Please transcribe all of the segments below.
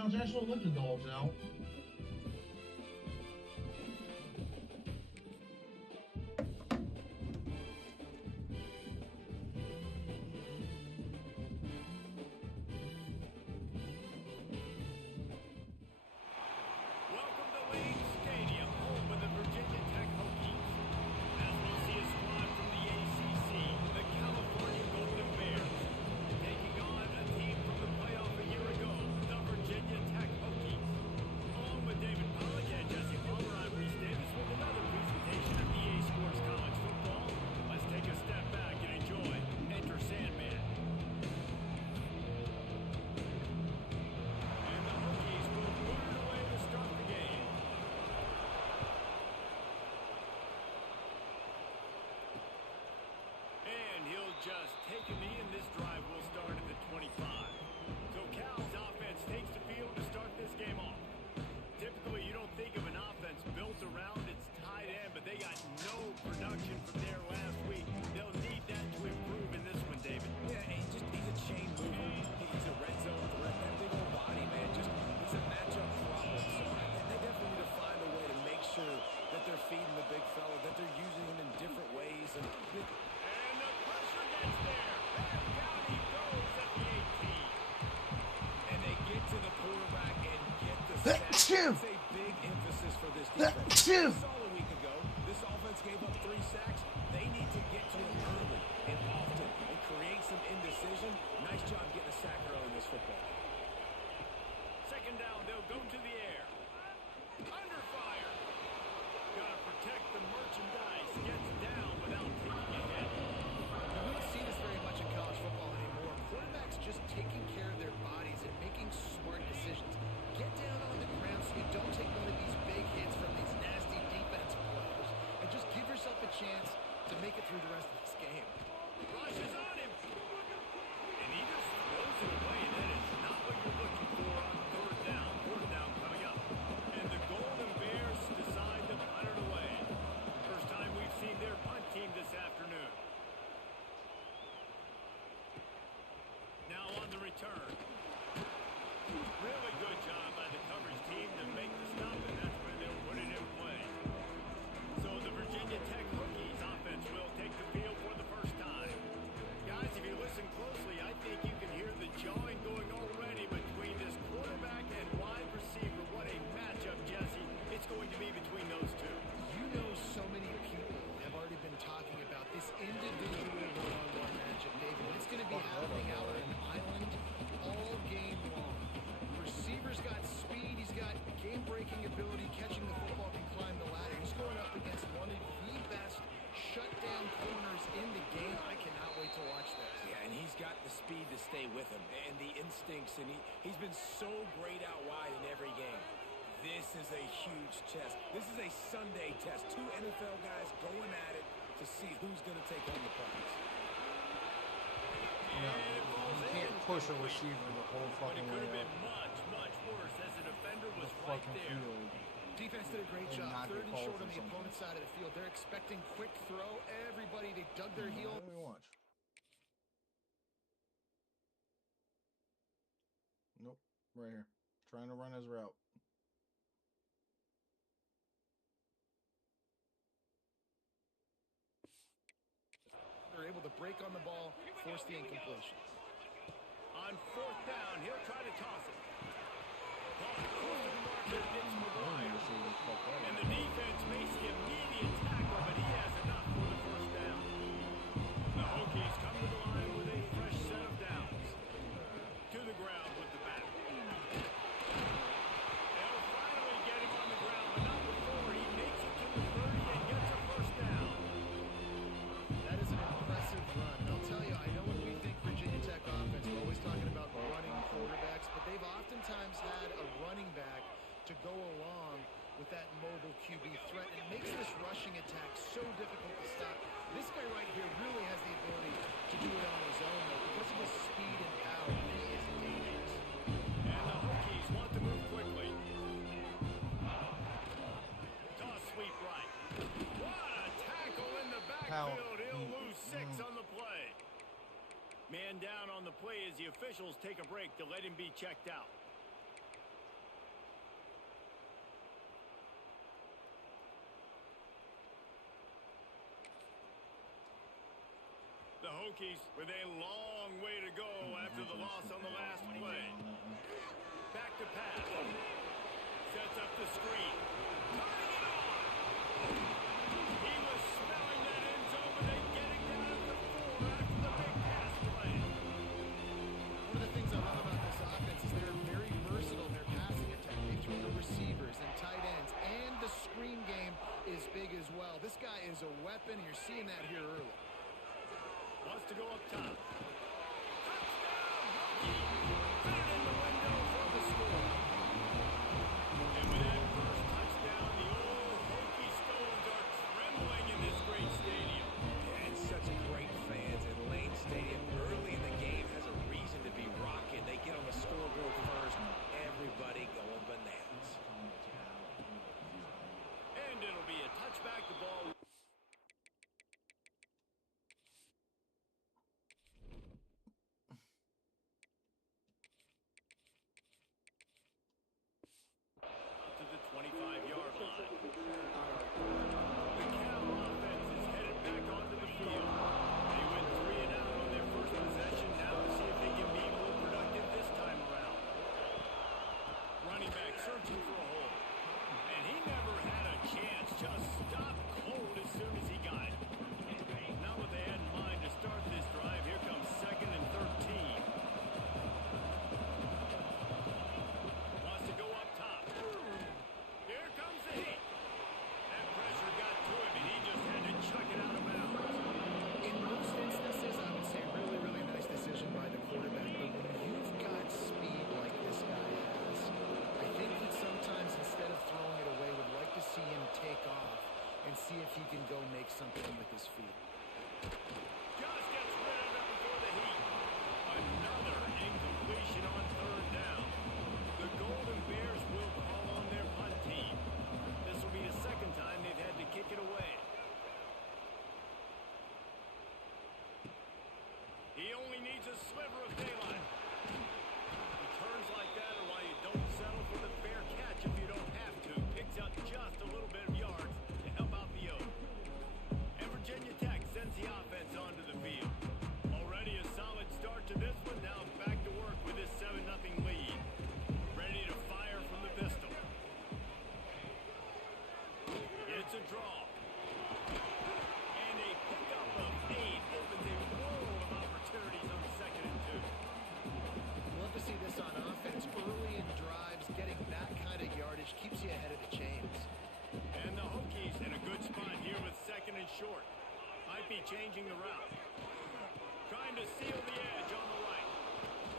house actually let the dogs out. Welcome to Lane Stadium, home of the Virginia Tech Hokies. As we see a squad from the ACC, the California Golden Bears, taking on a team from the playoff a year ago, the Virginia Tech Hokies. Along with David Pollack and Jesse Palmer, I'm Reese Davis with another presentation of EA Sports College Football. Let's take a step back and enjoy Enter Sandman. And the Hokies will boot it away to start the game. And he'll just take a knee, and this drive will start at the 25. So Cal's offense takes the field to start this game off. Typically, you don't think of an offense built around its tight end, but they got no production from there last week. They'll need that to improve in this one, David. Yeah, he's a chain mover. He's a red zone threat. That big old body, man, he's a matchup problem. So they definitely need to find a way to make sure that they're feeding the big fella, that they're using him in different ways. And the pressure gets there. And down he goes at the 18. And they get to the quarterback and get the sack. It's a big emphasis for this defense. We saw a week ago, this offense gave up 3 sacks. They need to get to it early and often and create some indecision. Nice job getting a sack early in this football. Second down, they'll go to the air. Under fire. Gotta protect the merchandise. Gets down without taking a hit. We don't see this very much in college football anymore. Quarterbacks just taking care of their bodies and making smart decisions. Get down on the ground so you don't take one of these big hits from these nasty defensive players. And just give yourself a chance to make it through the rest of this game. Rushes on him. And he just throws it away. That is not what you're looking for on third down. Fourth down coming up. And the Golden Bears decide to punt it away. First time we've seen their punt team this afternoon. Now on the return. Really good job by the coverage team to make the stop, and that's where they'll put it in play. So the Virginia Tech Hokies offense will take the field for the first time. Guys, if you listen closely, I think you can hear the jawing going already between this quarterback and wide receiver. What a matchup, Jesse. It's going to be between those two. You know so many people have already been talking about this individual one-on-one matchup, David. It's going to be happening out on an island all game long. Receiver's got speed. He's got game-breaking ability, catching the football, can climb the ladder. He's going up against one of the best shutdown corners in the game. I cannot wait to watch this. Yeah, and he's got the speed to stay with him and the instincts, and he's been so great out wide in every game. This is a huge test. This is a Sunday test. 2 NFL guys going at it to see who's going to take home the prize. No, you can't push a receiver the whole But it fucking could way have been up much, much worse as the defender the was right fucking there. field. Defense did a great And job. not get 3rd and called short for on the something. opponent's side of the field. They're expecting quick throw. Everybody, they dug their heel. Let me watch. Nope, right here. Trying to run his route. They're able to break on the ball, force the incompletion. On 4th down, he'll try to toss it. Caught close to the marker, gets McGuire. And the defense makes the immediate tackle, but he has enough for the first down. The Hokies come to the line with a fresh set of downs. To the ground with the bat. They'll finally get him on the ground, but not before he makes it to the 30 and gets a first down. That is an impressive run. And I'll tell you, I know when we think Virginia Tech offense, we're always talking about running quarterbacks, but they've oftentimes had a running back to go along with that mobile QB threat. And it makes this rushing attack so difficult to stop. This guy right here really has the ability to do it on his own, though. Because of his speed and power, he is dangerous. And the Hokies want to move quickly. Toss sweep right. What a tackle in the backfield. He'll lose 6 on the play. Man down on the play as the officials take a break to let him be checked out. Hokies with a long way to go after the loss on the last play. Back to pass. Sets up the screen. Turning it on. He was smelling that end zone, but they get it down at the 4 after the big pass play. One of the things I love about this offense is they're very versatile in their passing attack. They throw to receivers and tight ends, and the screen game is big as well. This guy is a weapon, and you're seeing that here early. Wants to go up top. Touchdown, Hokie! Put it in the window for the score. And with that first touchdown, the old Hokie Stones are trembling in this great stadium. And such great fans. And Lane Stadium early in the game has a reason to be rocking. They get on the scoreboard first. Everybody going bananas. And it'll be a touchback. The ball. To the 25-yard line. The Cal offense is headed back onto the field. They went 3 and out on their first possession. Now to see if they can be more productive this time around. Running back searching for a hole. And he never had a chance. Just stopped cold as soon as he got it. Not what they had in mind to start this drive. Here comes 2nd and 13. Wants to go up top. Here comes the heat. That pressure got to him, and he just had to chuck it out of bounds. In most instances, I would say really, really nice decision by the quarterback. But when you've got speed like this guy has, I think that sometimes instead of throwing it away, would like to see him take off and see if he can go make something with his feet. Just gets rid of it before the heat. Another incompletion on 3rd down. The Golden Bears will call on their punt team. This will be the 2nd time they've had to kick it away. He only needs a sliver of daylight. Returns like that are why you don't settle for the fair catch if you don't have to. Picks out just a little bit of yards to help out the Oaks. And Virginia Tech sends the offense onto the field. Already a solid start to this one. Now back to work with this 7-0 lead. Ready to fire from the pistol. It's a draw. And a pickup of 8 opens a world of opportunities on 2nd and 2. Love to see this on offense. Early in drives, getting that kind of yardage keeps you ahead of the chains. And the Hokies in a good spot here with 2nd and short. Might be changing the route. Trying to seal the edge on the right.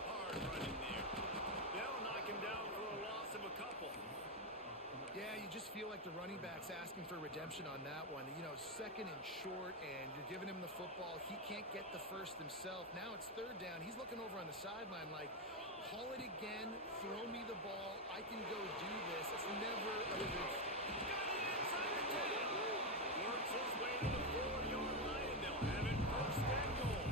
Hard running there. They'll knock him down for a loss of a couple. Yeah, you just feel like the running back's asking for redemption on that one. You know, 2nd and short, and you're giving him the football. He can't get the first himself. Now it's 3rd down. He's looking over on the sideline like, call it again, throw me the ball, I can go do this. It's never a good. Got it inside the 10. Works his way to the 4-yard line, and they'll have it 1st and goal.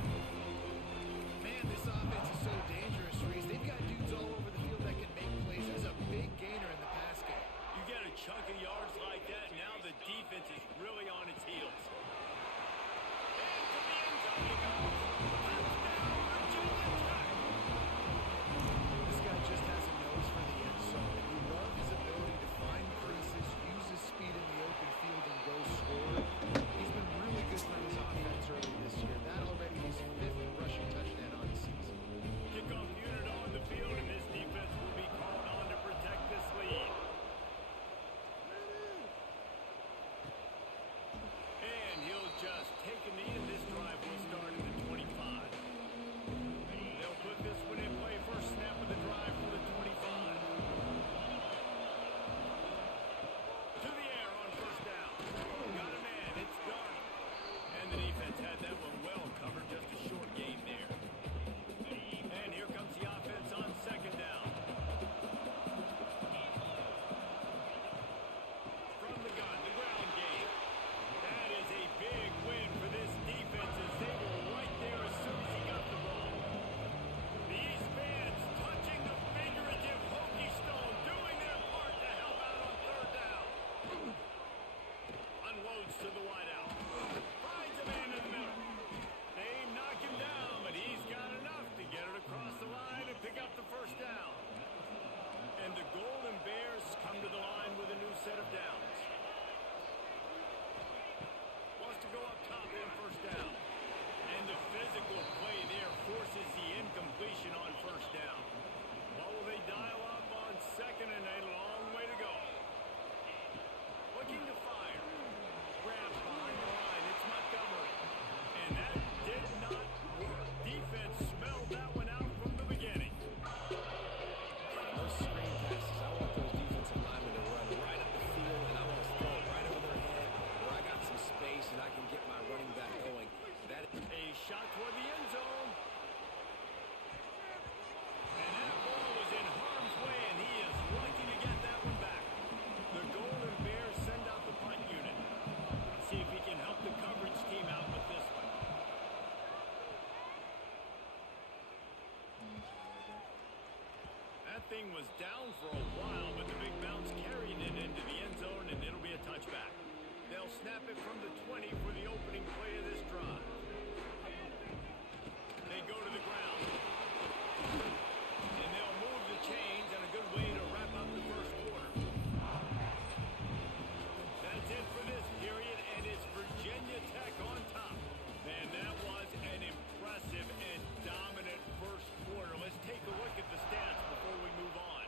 Man, this offense is so dangerous, Reese. They've got dudes all over the field that can make plays. This is a big gainer in the pass game. You get a chunk of yards like that, now the defense is really on its heels. And to the end zone he goes. Touchdown, Virginia Tech. This guy just has a nose for the end zone. You love that did not work. Defense smelled that one out from the beginning. Those screen passes, I want those defensive linemen to run right up the field, and I want to throw it right over their head where I got some space and I can get my running back going. That is A shot toward the end zone. And that ball was in harm's way, and he is lucky to get that one back. The Golden Bears send out the punt unit. Let's see if he can help the coverage team out with this one. That thing was down for a while, but the big bounce carried it into the end zone, and it'll be a touchback. They'll snap it from the 20 for the opening play of this drive. They go to the ground. And they'll move the chains, and a good way to wrap up the first quarter. That's it for this period, and it's Virginia Tech on top. Man, that was an impressive and dominant first quarter. Let's take a look at the stats before we move on.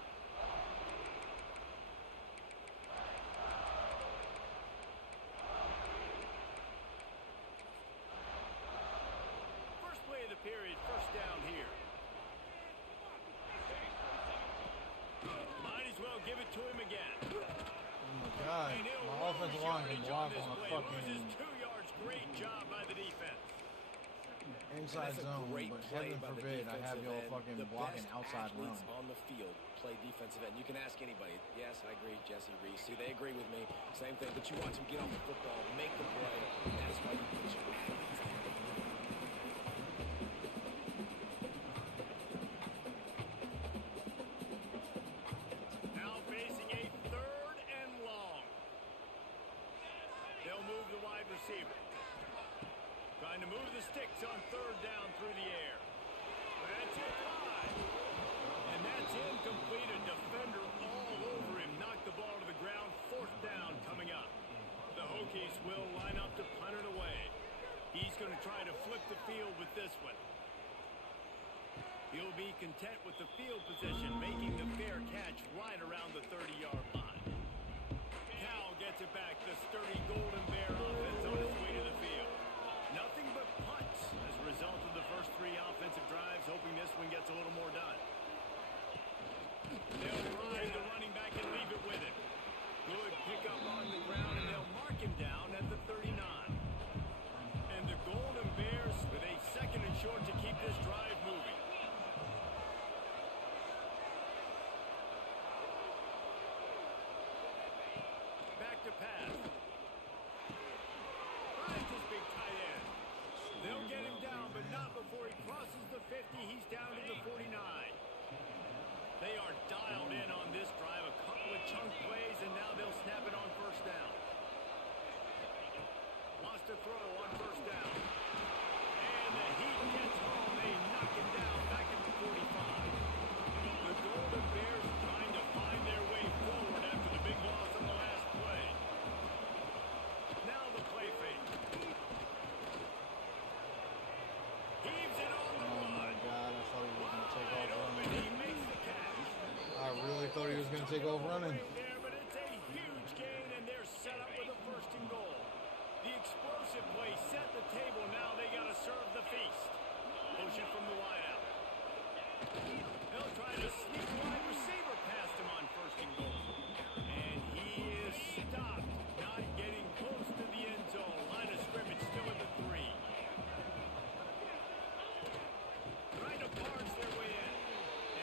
First play of the period, first down here. Might as well give it to him again. Oh my God, And he'll my lose offensive line can yardage block this on a play. fucking Loses 2 yards. Great job by the defense. inside That's a zone, great but play heaven by the forbid I have defensive y'all end. fucking The blocking best outside run. athletes on the field play defensive end. You can ask anybody. Yes, I agree, Jesse Reese. See, they agree with me. Same thing. But you watch them get on the football, make the play. That's why you put your athletes there. Now facing a 3rd and long. They'll move the wide receiver. Trying to move the sticks on 3rd down through the air. That's it wide. And that's incomplete. A defender all over him. Knocked the ball to the ground. 4th down coming up. The Hokies will line up to punt it away. He's going to try to flip the field with this one. He'll be content with the field position, making the fair catch right around the 30-yard line. Cal gets it back. The sturdy Golden Bear offense on its way to the field. Nothing but punts as a result of the first 3 offensive drives, hoping this one gets a little more done. They'll ride the running back and leave it with him. Good pickup on the ground, and they'll mark him down at the 39. And the Golden Bears with a 2nd and short to keep this drive moving. Back to pass. Finds his big tight end. They'll get him down, but not before he crosses the 50. He's down to the 49. They are dialed in on this drive. A couple of chunk plays, and now they'll snap it on 1st down. Lost a throw on 1st down. And the Heat gets home. They knock him down back at the 45. The Golden Bears trying to find their way forward after the big loss on the last play. Now the play fake. Heaves it on the Oh my run. God, I thought he was gonna take off Wide open. running. He makes the catch. I really thought he was gonna take off running. There, but it's a huge gain, and they're set up with a 1st and goal. The explosive play set the table. Now they got to serve the feast. Push it from the wideout. They'll try to sneak the wide receiver past him on 1st and goal. And he is stopped, not getting close to the end zone. Line of scrimmage still at the 3. Trying to barge their way in.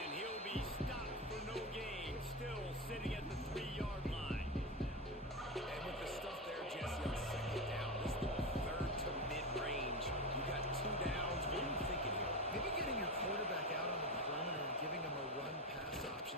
And he'll be stopped for no gain. Still sitting at the 3-yard line. And with the stuff there, Jesse, on 2nd down, this is the 3rd to mid-range. You got 2 downs. What are you thinking here? Maybe getting your quarterback out on the perimeter and giving him a run-pass option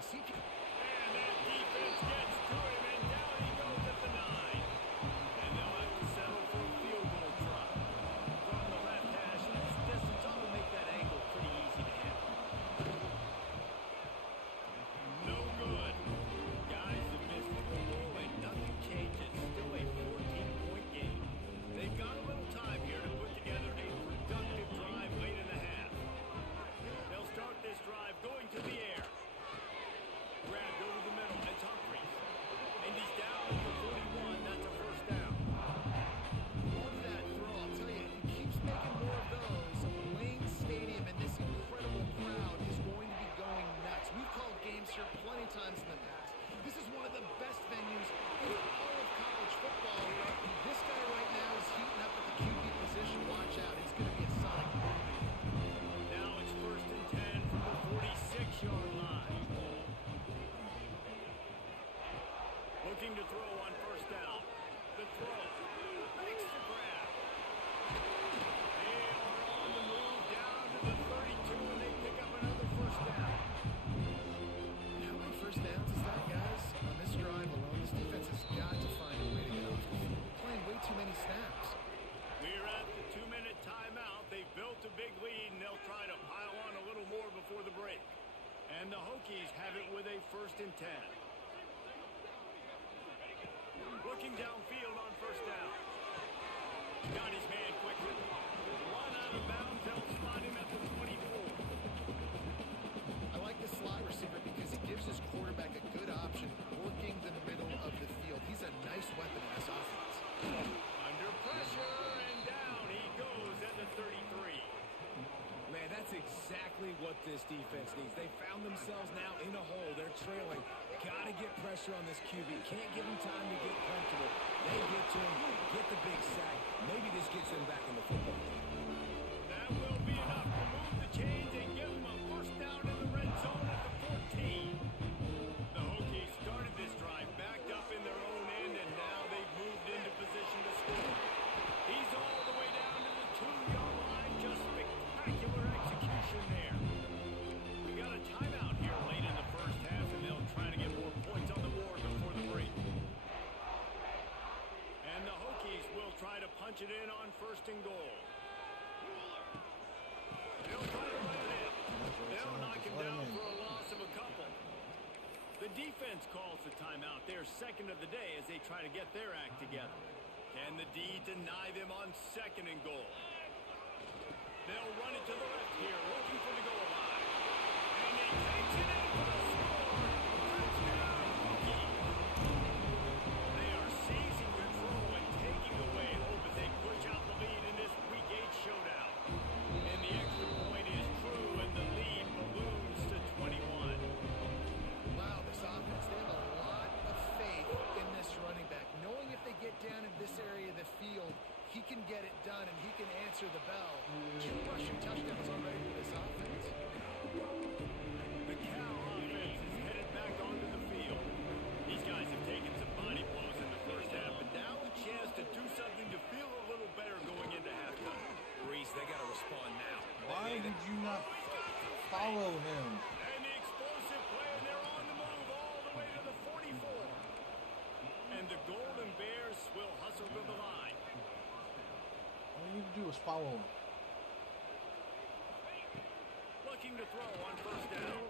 times in the past. This is one of the best venues in all of college football. This guy right now is heating up at the QB position. Watch out. It's going to be a sonic boom. Now it's 1st and 10 from the 46-yard line. Looking to throw on 1st down. The throw. Makes the grab. They are on the move down to the 32, and they pick up another 1st down. How many 1st downs is that, guys? On this drive alone, this defense has got to find a way to get off the field. We're playing way too many snaps. We're at the 2-minute timeout. They've built a big lead, and they'll try to pile on a little more before the break. And the Hokies have it with a 1st and 10. Looking downfield on 1st down. Got his man quickly. Run out of bounds. They'll spot him at the 24. I like the slot receiver because he gives his quarterback a good option working the middle of the field. He's a nice weapon in this offense. Under pressure, and down he goes at the 33. Man, that's exactly what this defense needs. They found themselves now in a hole. They're trailing. Got to get pressure on this QB. Can't give him time to get comfortable. They get to him, get the big sack. Maybe this gets them back in the football game. That will be enough to move the chains and give them a 1st down in the red zone at the 14. The Hokies started this drive backed up in their own end, and now they've moved into position to score. He's all the way down to the 2-yard line. Just spectacular execution there. We got a timeout here late in the 1st half, and they'll try to get more points on the board before the break. And the Hokies will try to punch it in on 1st and goal. They'll try to run it in. They'll knock him down for a loss of a couple. The defense calls the timeout, their 2nd of the day, as they try to get their act together. Can the D deny them on 2nd and goal? They'll run it to the left here, looking for the goal line. And he takes it in for the score. Touchdown, Hokies. They are seizing control and taking away hope as they push out the lead in this Week 8 showdown. And the extra point is true, and the lead balloons to 21. Wow, this offense, they have a lot of faith in this running back. Knowing if they get down in this area of the field, he can get it done and he can answer the bell. 2 rushing touchdowns already for this offense. The Cal offense is headed back onto the field. These guys have taken some body blows in the 1st half, but now a chance to do something to feel a little better going into halftime. Reese, they got to respond now. Why did you not follow him? And the explosive play, and they're on the move all the way to the 44. And the Golden Bears will hustle to the line. All you need to do is follow him. Looking to throw on 1st down.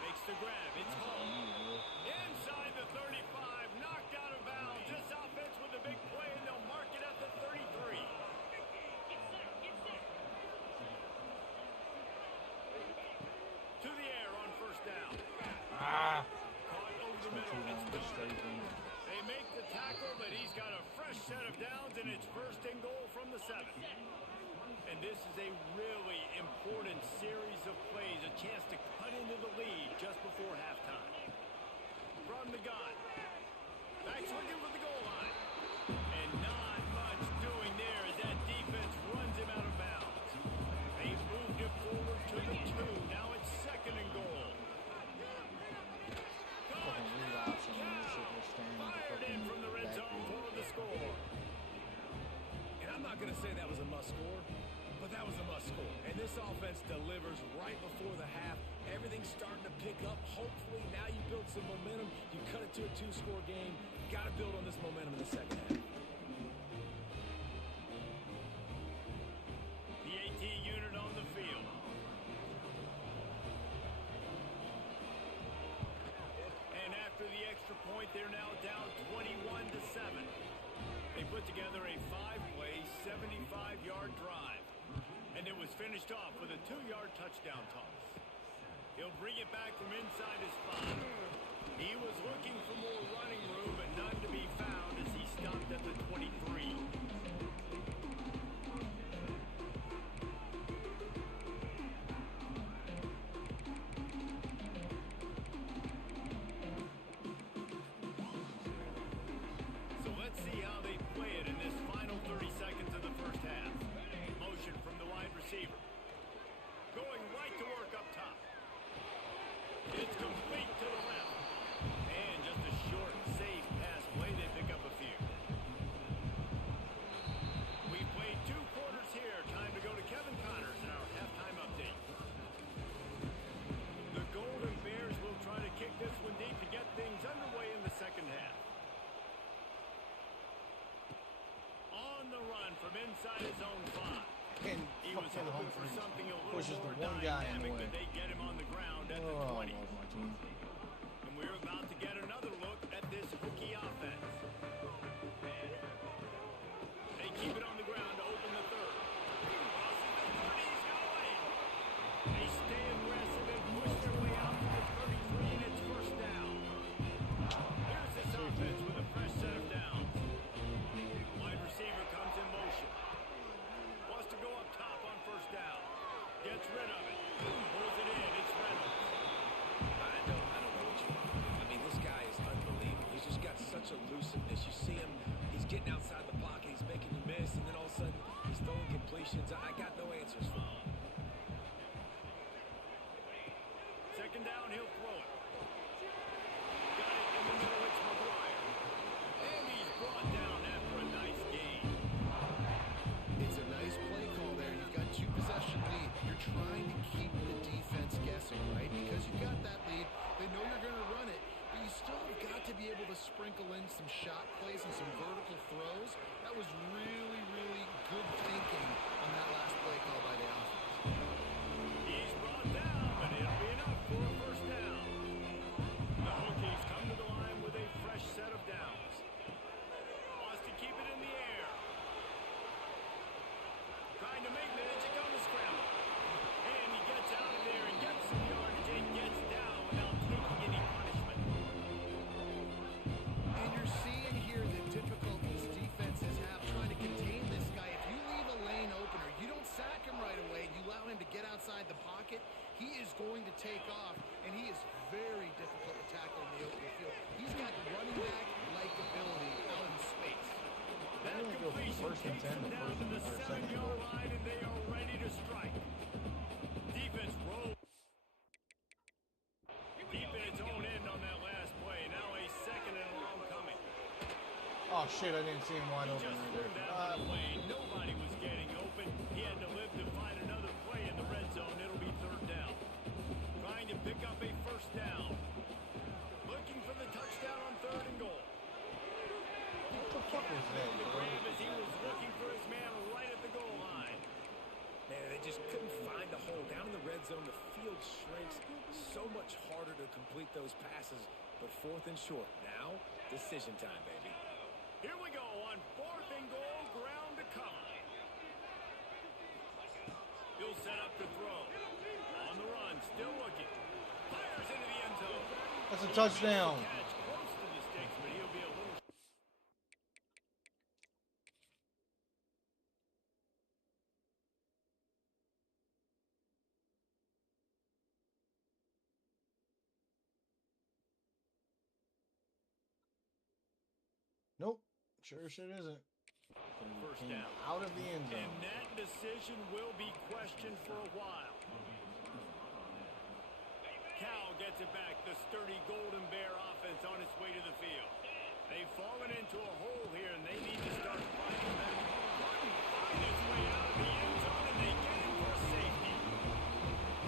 Makes the grab. It's home. Inside the 35. Knocked out of bounds. This offense with a big play, and they'll mark it at the 33. To the air on 1st down. Caught over the middle. It's done. They make the tackle, but he's got a fresh set of downs, and it's 1st and goal from the 7. And this is a really important series of plays, a chance to cut into the lead just before halftime. From the gun. Back's looking for the goal line. And not much doing there as that defense runs him out of bounds. They've moved it forward to the 2. Now it's 2nd and goal. Fucking read option. You should just stand in the Fired in from the red zone for the score. And I'm not going to say that was a must score, but that was a must score. And this offense delivers right before the half. Everything's starting to pick up. Hopefully now you build some momentum. You cut it to a 2-score game. Got to build on this momentum in the 2nd half. The AT unit on the field. And after the extra point, they're now down 21-7. They put together a 5-play, 75-yard drive. And it was finished off with a 2-yard touchdown toss. He'll bring it back from inside his 5. He was looking for more running room, but none to be found as he stopped at the 23. inside his own 5. And He was fucking hoping for Humphries something a little pushes more the one guy in the dynamic, way. but they get him on the ground at the Oh, I 20. love my team. And we're about to get another look at this Hokie offense. They keep it on the ground to open the third. Crosses the 30, he's got away. They stay aggressive and push their way out to the 33, and it's first down. Here's this offense with a fresh set of downs. Wide receiver comes in motion. Wants to go up top on first down. Gets rid of it. Pulls it in. It's Reynolds. I don't know what you want. I mean, this guy is unbelievable. He's just got such elusiveness. You see him, he's getting outside the pocket, he's making you miss, and then all of a sudden, he's throwing completions. I got no answers for him. Second down, he'll throw it. Got it in the middle. It's McGuire. And he's brought down after a nice gain. It's a nice play call there. You've got 2-possession lead. You're trying to keep the defense guessing, right? Because you've got that lead. They know you're going to run it, but you still have got to be able to sprinkle in some shot plays and some vertical throws. That was really, really good thinking on that last play call by the offense. He's brought down, but it'll be enough for a first down. The Hokies come to the line with a fresh set of downs. Wants to keep it in the air. Trying to make manage it on the scramble. And he gets out of there and gets some yardage and gets down without taking any punishment. And you're seeing here the difficulties defenses have trying to contain this guy. If you leave a lane open or you don't sack him right away, you allow him to get outside the pocket, he is going to take off, and he is very difficult to tackle in the open field. He's got running back-like ability out in space. That They only go for completion first and takes 10 them to down first to the and second 7-yard goal. line, and they are ready to strike. Defense rolls. Defense zone in on that last play. Now a second and long coming. Oh shit, I didn't see him wide He open just right threw there. that one away. Nobody was getting open. He had to live to find another play in the red zone. It'll be third down. Trying to pick up a first down. Looking for the touchdown on third and goal. What the fuck was that, The bro? grab as he was looking for his man right at the goal line. Man, they just couldn't find a hole. Down in the red zone, the field shrinks. So much harder to complete those passes. But fourth and short. Now, decision time, baby. Here we go on fourth and goal, ground to cover. He'll set up to throw. On the run, still looking. Fires into the end zone. That's a touchdown. Catch close to the sticks, but he'll be a little. Nope. Sure shit isn't. First Came down. out of the end And zone. that decision will be questioned for a while. Cal gets it back. The sturdy Golden Bear offense on its way to the field. They've fallen into a hole here, and they need to start fighting back. Martin finds its way out of the end zone, and they get in for a safety.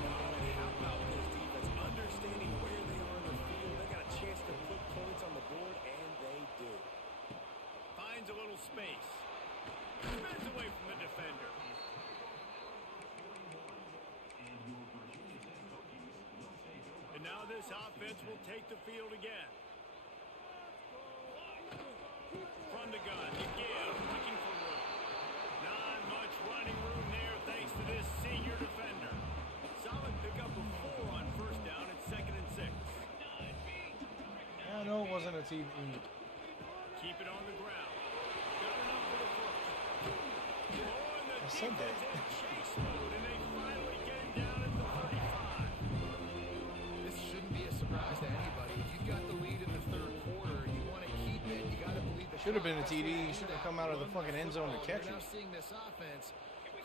How about this defense understanding where they are in the field? They got a chance to put points on the board, and they do. Finds a little space. Spins away from the defender. And now this offense will take the field again. From the gun, again, looking for room. Not much running room there thanks to this senior defender. Solid pickup of 4 on first down at 2nd and 6. Yeah, no, it wasn't a TV. Keep it on the ground. Got enough for the first. Oh, and the I said that. defense in chase mode, and they finally get him down at the 35. This shouldn't be a surprise to anybody. If you've got the lead in the third quarter, you want to keep it. You got to believe the Should have been a shot. TD. He should have come out of the fucking end zone to catch You're it. now seeing this offense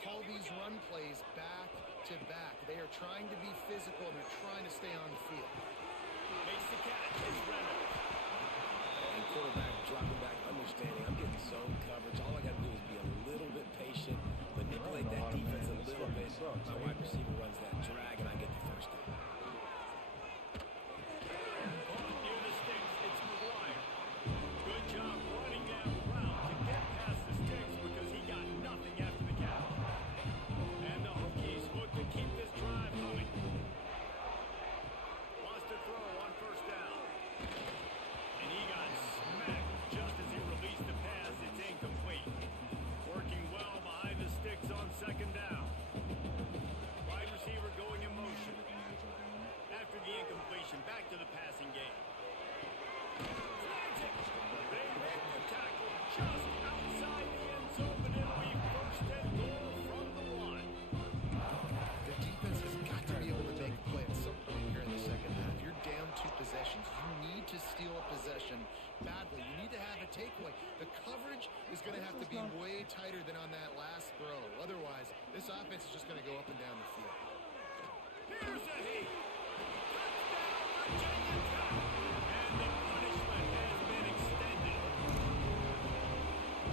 call these run plays back to back. They are trying to be physical and they're trying to stay on the field. Makes the catch. It's Reynolds. And quarterback dropping back, understanding I'm getting zone coverage. All I got to do is be a little bit patient, manipulate that defense a little bit. My wide receiver runs that drag, and I get the first down. Caught near the sticks. It's McGuire. Good job running that route to get past the sticks because he got nothing after possessions. You need to steal a possession badly. You need to have a takeaway. The coverage is going to have to be way tighter than on that last throw. Otherwise, this offense is just going to go up and down the field. Here's a heat. Touchdown, Virginia Tech. And the punishment has been extended.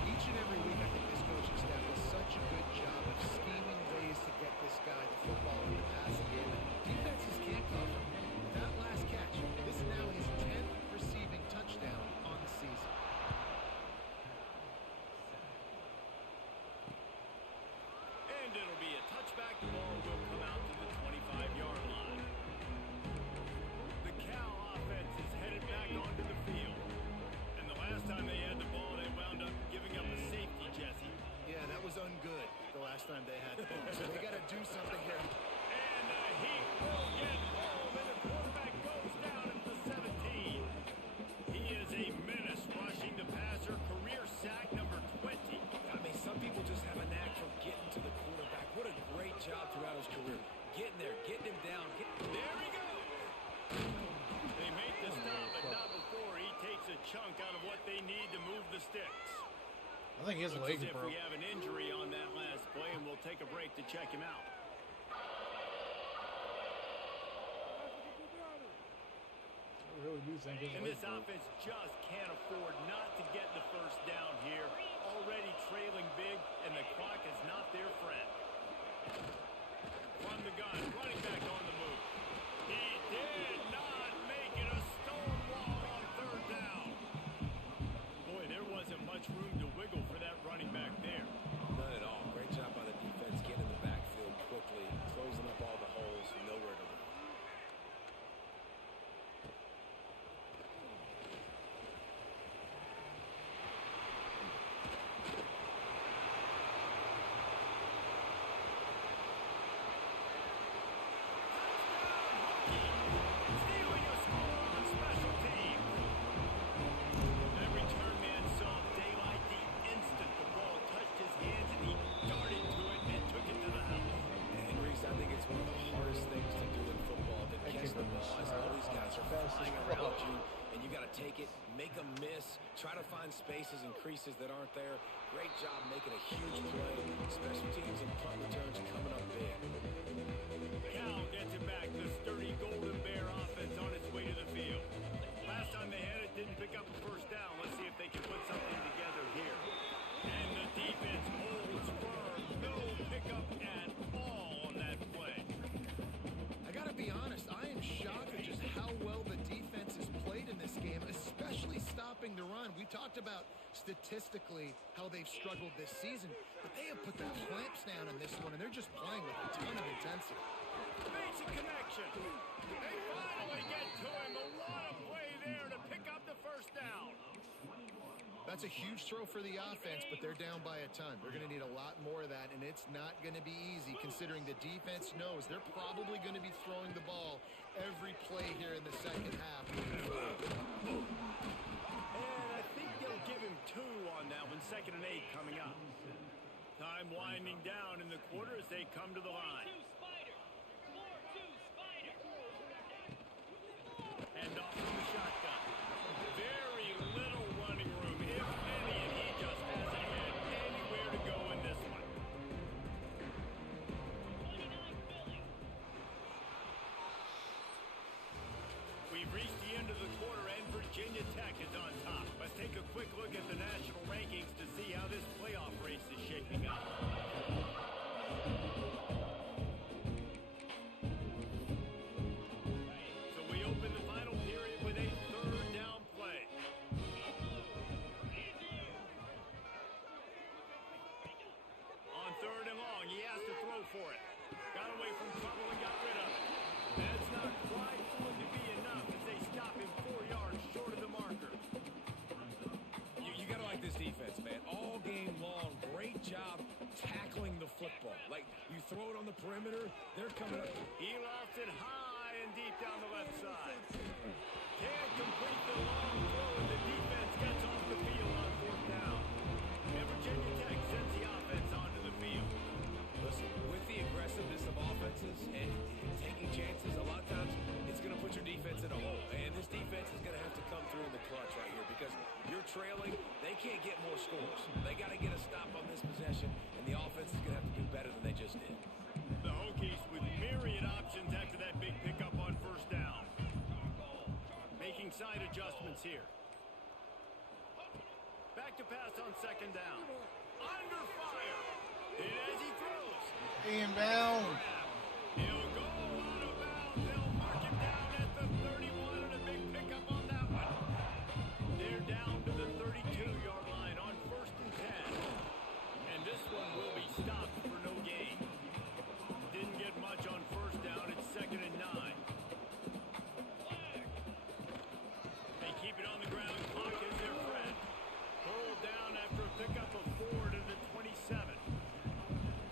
Each and every week, I think this coaching staff does such a good job of scheming ways to get this guy the football in the passing game. Defenses can't cover. That last catch, this is now his 10th receiving touchdown on the season. And it'll be a touchback. The ball will come out to the 25-yard line. The Cal offense is headed back onto the field. And the last time they had the ball, they wound up giving up a safety, Jesse. Yeah, that was ungood the last time they had the ball. So they got to do something here. And the heat will get home, and the quarterback goes down at the 17. He is a menace rushing the passer. Career sack number 20. I mean, some people just have a knack for getting to the quarterback. What a great job throughout his career. Getting there, getting him down. There he goes. They make the stop, but not before he takes a chunk out of what they need to move the sticks. I think his Looks legs as if broke. we have an injury on that last play, and we'll take a break to check him out. I really do think his And legs this broke. offense just can't afford not to get the first down here. Already trailing big, and the clock is not their friend. From the gun, running back on the move. He did not make it a stone wall on third down. Boy, there wasn't much room to wiggle for that running back there. None at all. Great job by the defense getting in the backfield quickly, closing up all the holes, nowhere to run. Stealing a score on special teams. That return man saw daylight the instant the ball touched his hands, and he darted to it and took it to the house. And Reese, I think it's one of the hardest things to do in football to catch the ball as all these guys are flying around you, and you got to take it, make them miss, try to find spaces and creases that aren't there. Great job making a huge play. Special teams and punt returns coming up big. Cal gets it back. The sturdy Golden Bear offense on its way to the field. Last time they had it, didn't pick up a first down. Let's see if they can put something together here. And the defense holds firm. No pickup at all on that play. I got to be honest, I am shocked at just how well the defense has played in this game, especially stopping the run. We talked about statistically how they've struggled this season, but they have put the clamps down in this one, and they're just playing with a ton of intensity. Makes a connection. They finally get to him. But what a play there to pick up the first down. That's a huge throw for the offense, but they're down by a ton. They're going to need a lot more of that, and it's not going to be easy considering the defense knows they're probably going to be throwing the ball every play here in the second half. And I think they'll give him 2 on that one. 2nd and 8 coming up. Time winding down in the quarter as they come to the line. And off from the shotgun. Very little running room, if any, and he just hasn't had anywhere to go in this one. We've reached the end of the quarter, and Virginia Tech is on top. Let's take a quick look at the national rankings to see how this playoff race is shaping up. So we open the final period with a third down play. On 3rd and long, he has to throw for it. Got away from trouble and got rid of it. That's not quite going to be enough as they stop him 4 yards short of the marker. You got to like this defense, man. All game long, great job tackling the football. Like, you throw it on the perimeter, they're coming up. He lofts it high and deep down the left side. Can't complete the long throw, and the defense gets off the field on 4th down. And Virginia Tech sends the offense onto the field. Listen, with the aggressiveness of offenses and taking chances, a lot of times it's going to put your defense in a hole. And this defense just did. The Hokies with myriad options after that big pickup on first down. Making side adjustments here. Back to pass on second down. Under fire. And as he throws. Inbound. He'll go out of bounds. They'll mark him down at the 31 and a big pickup on that one. They're down to the 32-yard line on first and 10. And this one will be stopped for no gain. Didn't get much on first down. It's second and 9. They keep it on the ground. Clock is their friend. Pulled down after a pickup of 4 to the 27.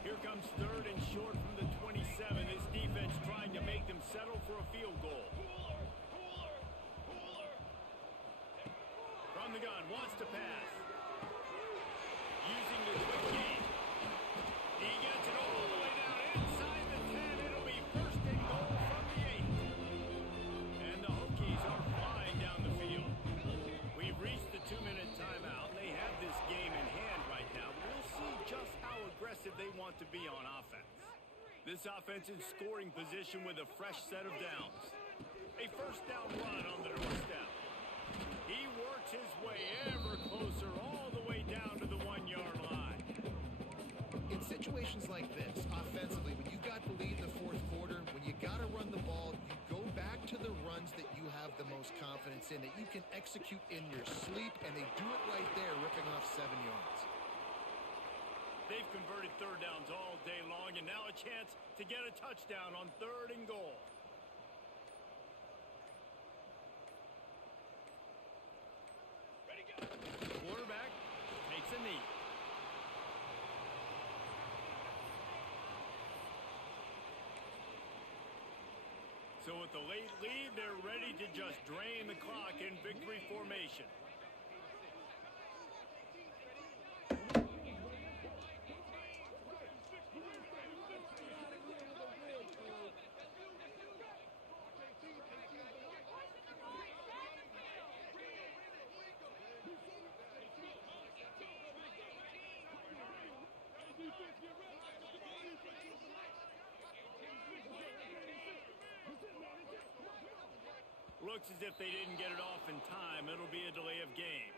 Here comes third and short from the 27. This defense trying to make them settle for a field goal. From the gun, wants to pass. Using the quick game. He gets it all the way down inside the 10. It'll be first and goal from the 8. And the Hokies are flying down the field. We've reached the 2-minute timeout. They have this game in hand right now. We'll see just how aggressive they want to be on offense. This offense in scoring position with a fresh set of downs. A first down run on the doorstep. He works his way ever closer all the way down to the 1-yard line. In situations like this, offensively, when you've got the lead in the fourth quarter, when you got to run the ball, you go back to the runs that you have the most confidence in, that you can execute in your sleep, and they do it right there, ripping off 7 yards. They've converted third downs all day long, and now a chance to get a touchdown on third and goal. Quarterback takes a knee. So with the late lead, they're ready to just drain the clock in victory formation. Looks as if they didn't get it off in time. It'll be a delay of game.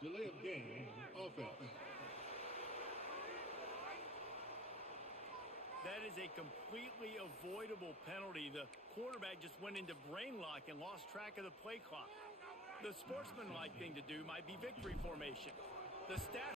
Delay of game, offense. That is a completely avoidable penalty. The quarterback just went into brain lock and lost track of the play clock. The sportsmanlike thing to do might be victory formation. The stat